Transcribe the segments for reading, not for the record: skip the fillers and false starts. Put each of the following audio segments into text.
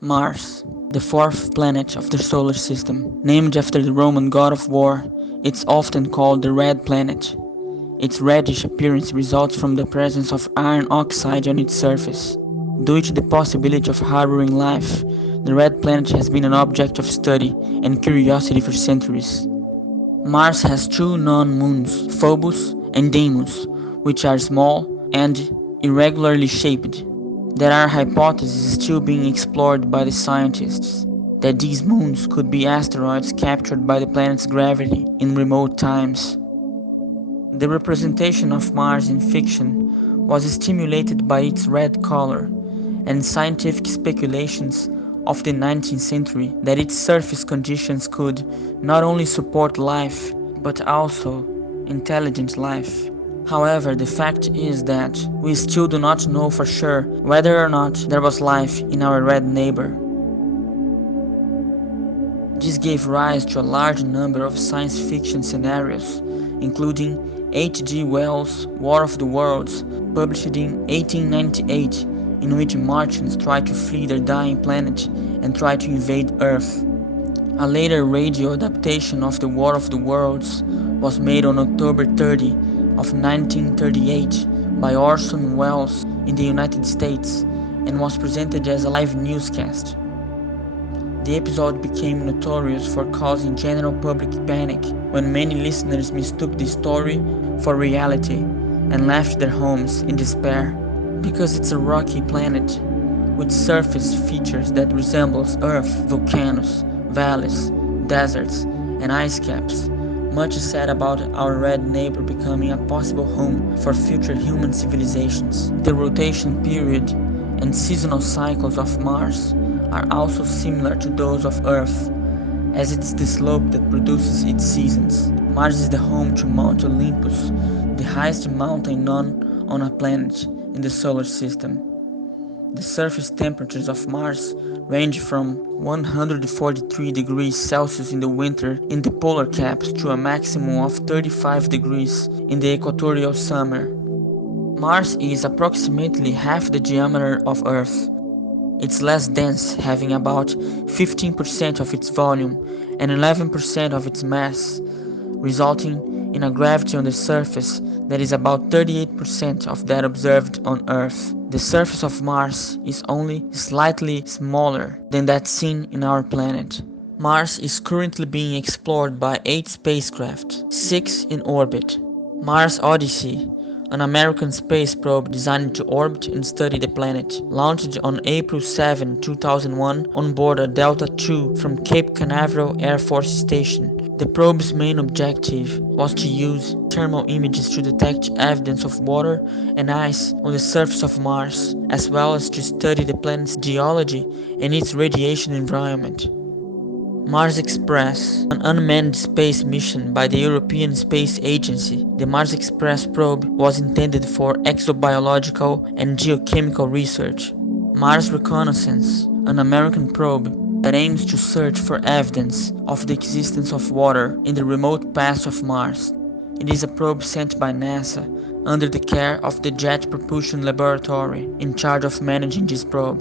Mars, the fourth planet of the solar system. Named after the Roman god of war, it's often called the Red Planet. Its reddish appearance results from the presence of iron oxide on its surface. Due to the possibility of harboring life, the Red Planet has been an object of study and curiosity for centuries. Mars has two known moons, Phobos and Deimos, which are small and irregularly shaped. There are hypotheses still being explored by the scientists that these moons could be asteroids captured by the planet's gravity in remote times. The representation of Mars in fiction was stimulated by its red color, and scientific speculations of the 19th century that its surface conditions could not only support life but also intelligent life. However, the fact is that we still do not know for sure whether or not there was life in our red neighbor. This gave rise to a large number of science fiction scenarios, including H.G. Wells' War of the Worlds, published in 1898, in which Martians try to flee their dying planet and try to invade Earth. A later radio adaptation of the War of the Worlds was made on October 30 of 1938 by Orson Welles in the United States and was presented as a live newscast. The episode became notorious for causing general public panic when many listeners mistook the story for reality and left their homes in despair. Because it's a rocky planet with surface features that resembles Earth, volcanoes, valleys, deserts, and ice caps, much is said about our red neighbor becoming a possible home for future human civilizations. The rotation period and seasonal cycles of Mars are also similar to those of Earth, as it's the slope that produces its seasons. Mars is the home to Mount Olympus, the highest mountain known on a planet in the solar system. The surface temperatures of Mars range from 143 degrees Celsius in the winter in the polar caps to a maximum of 35 degrees in the equatorial summer. Mars is approximately half the diameter of Earth. It's less dense, having about 15% of its volume and 11% of its mass, resulting in a gravity on the surface that is about 38% of that observed on Earth. The surface of Mars is only slightly smaller than that seen in our planet. Mars is currently being explored by 8 spacecraft, 6 in orbit. Mars Odyssey, an American space probe designed to orbit and study the planet, launched on April 7, 2001 on board a Delta II from Cape Canaveral Air Force Station. The probe's main objective was to use thermal images to detect evidence of water and ice on the surface of Mars, as well as to study the planet's geology and its radiation environment. Mars Express, an unmanned space mission by the European Space Agency. The Mars Express probe was intended for exobiological and geochemical research. Mars Reconnaissance, an American probe that aims to search for evidence of the existence of water in the remote past of Mars. It is a probe sent by NASA under the care of the Jet Propulsion Laboratory in charge of managing this probe.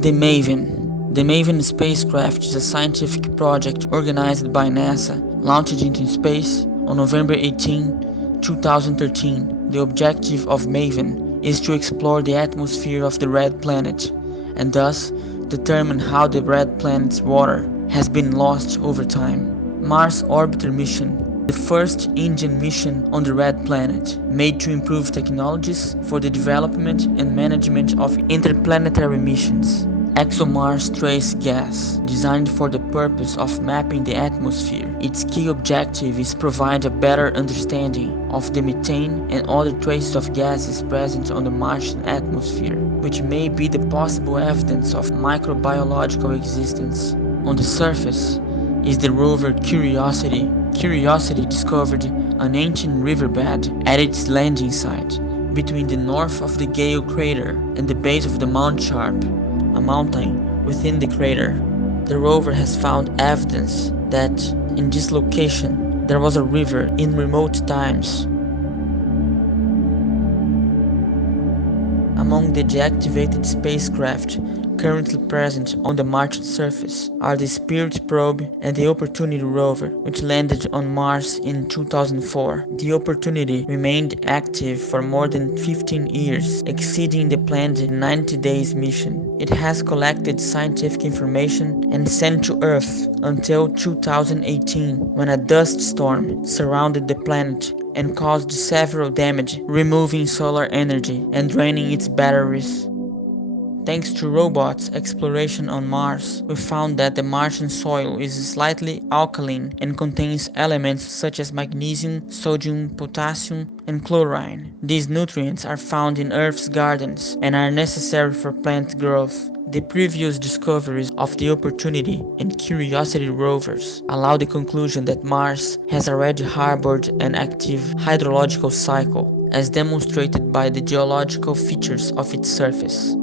The Maven. The Maven spacecraft is a scientific project organized by NASA, launched into space on November 18, 2013. The objective of Maven is to explore the atmosphere of the red planet and thus determine how the red planet's water has been lost over time. Mars Orbiter Mission, the first Indian mission on the red planet, made to improve technologies for the development and management of interplanetary missions. ExoMars Trace Gas, designed for the purpose of mapping the atmosphere. Its key objective is provide a better understanding of the methane and other traces of gases present on the Martian atmosphere, which may be the possible evidence of microbiological existence. On the surface is the rover Curiosity. Curiosity discovered an ancient riverbed at its landing site, between the north of the Gale crater and the base of the Mount Sharp, a mountain within the crater. The rover has found evidence that in this location there was a river in remote times. A Among the deactivated spacecraft currently present on the Martian surface are the Spirit probe and the Opportunity rover, which landed on Mars in 2004. The Opportunity remained active for more than 15 years, exceeding the planned 90 days mission. It has collected scientific information and sent to Earth until 2018, when a dust storm surrounded the planet and caused several damage, removing solar energy and draining its batteries. Thanks to robots' exploration on Mars, we found that the Martian soil is slightly alkaline and contains elements such as magnesium, sodium, potassium, and chlorine. These nutrients are found in Earth's gardens and are necessary for plant growth. The previous discoveries of the Opportunity and Curiosity rovers allow the conclusion that Mars has already harbored an active hydrological cycle, as demonstrated by the geological features of its surface.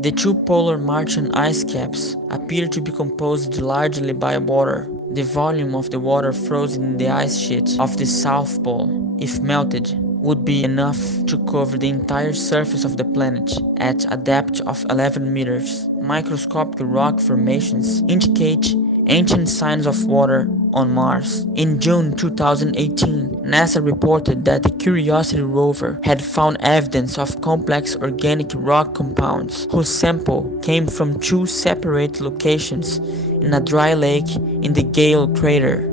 The two polar Martian ice caps appear to be composed largely by water. The volume of the water frozen in the ice sheet of the South Pole, if melted, would be enough to cover the entire surface of the planet at a depth of 11 meters. Microscopic rock formations indicate ancient signs of water on Mars. In June 2018, NASA reported that the Curiosity rover had found evidence of complex organic rock compounds whose sample came from two separate locations in a dry lake in the Gale crater.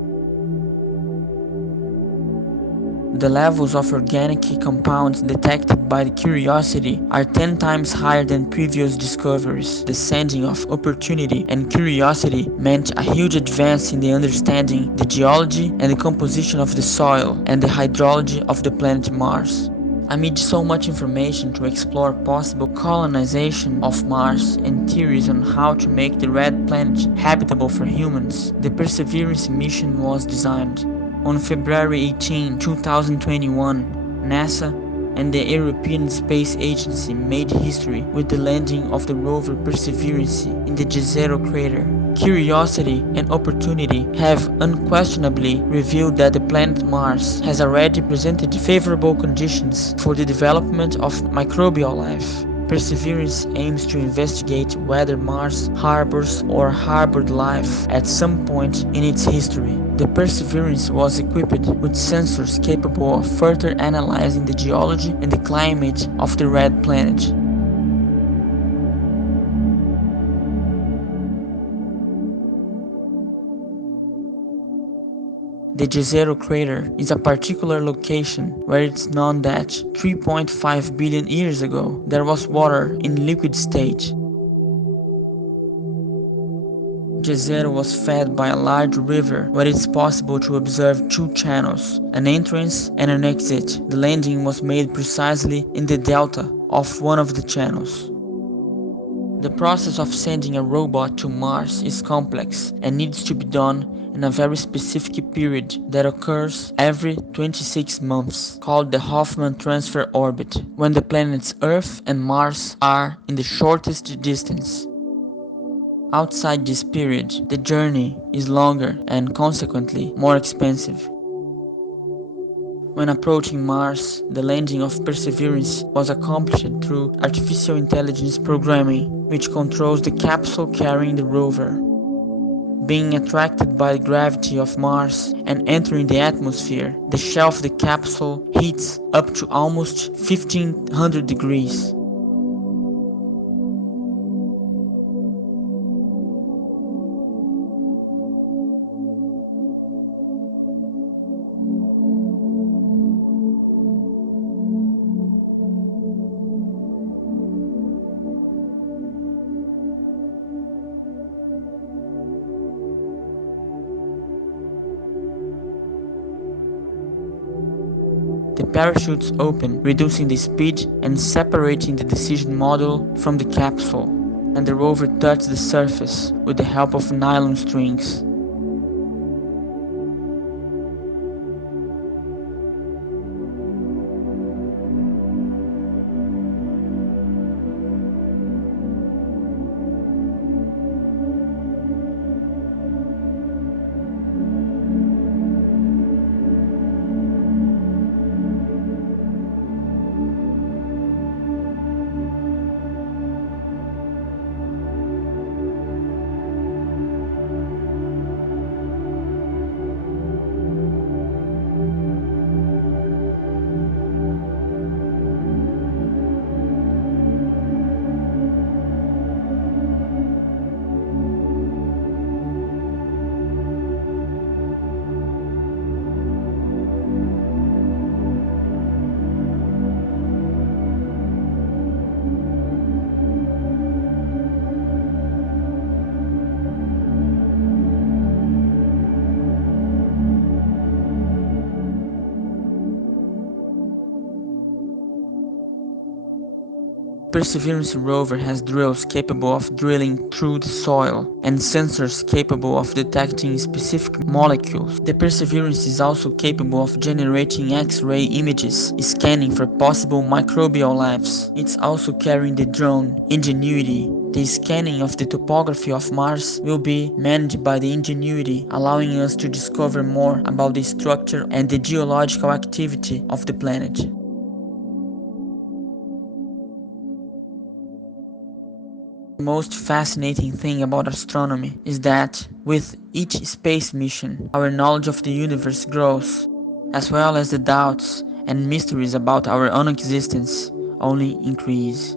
The levels of organic compounds detected by the Curiosity are 10 times higher than previous discoveries. The sending of Opportunity and Curiosity meant a huge advance in the understanding the geology and the composition of the soil and the hydrology of the planet Mars. Amid so much information to explore possible colonization of Mars and theories on how to make the red planet habitable for humans, the Perseverance mission was designed. On February 18, 2021, NASA and the European Space Agency made history with the landing of the rover Perseverance in the Jezero crater. Curiosity and Opportunity have unquestionably revealed that the planet Mars has already presented favorable conditions for the development of microbial life. Perseverance aims to investigate whether Mars harbors or harbored life at some point in its history. The Perseverance was equipped with sensors capable of further analyzing the geology and the climate of the red planet. The Jezero crater is a particular location where it's known that 3.5 billion years ago there was water in liquid state. Jezero was fed by a large river where it's possible to observe two channels, an entrance and an exit. The landing was made precisely in the delta of one of the channels. The process of sending a robot to Mars is complex and needs to be done in a very specific period that occurs every 26 months, called the Hoffman transfer orbit, when the planets Earth and Mars are in the shortest distance. Outside this period, the journey is longer and consequently more expensive. When approaching Mars, the landing of Perseverance was accomplished through artificial intelligence programming, which controls the capsule carrying the rover. Being attracted by the gravity of Mars and entering the atmosphere, the shell of the capsule heats up to almost 1500 degrees. The parachutes open, reducing the speed and separating the decision module from the capsule, and the rover touches the surface with the help of nylon strings. Perseverance rover has drills capable of drilling through the soil and sensors capable of detecting specific molecules. The Perseverance is also capable of generating X-ray images, scanning for possible microbial lives. It's also carrying the drone Ingenuity. The scanning of the topography of Mars will be managed by the Ingenuity, allowing us to discover more about the structure and the geological activity of the planet. The most fascinating thing about astronomy is that, with each space mission, our knowledge of the universe grows, as well as the doubts and mysteries about our own existence only increase.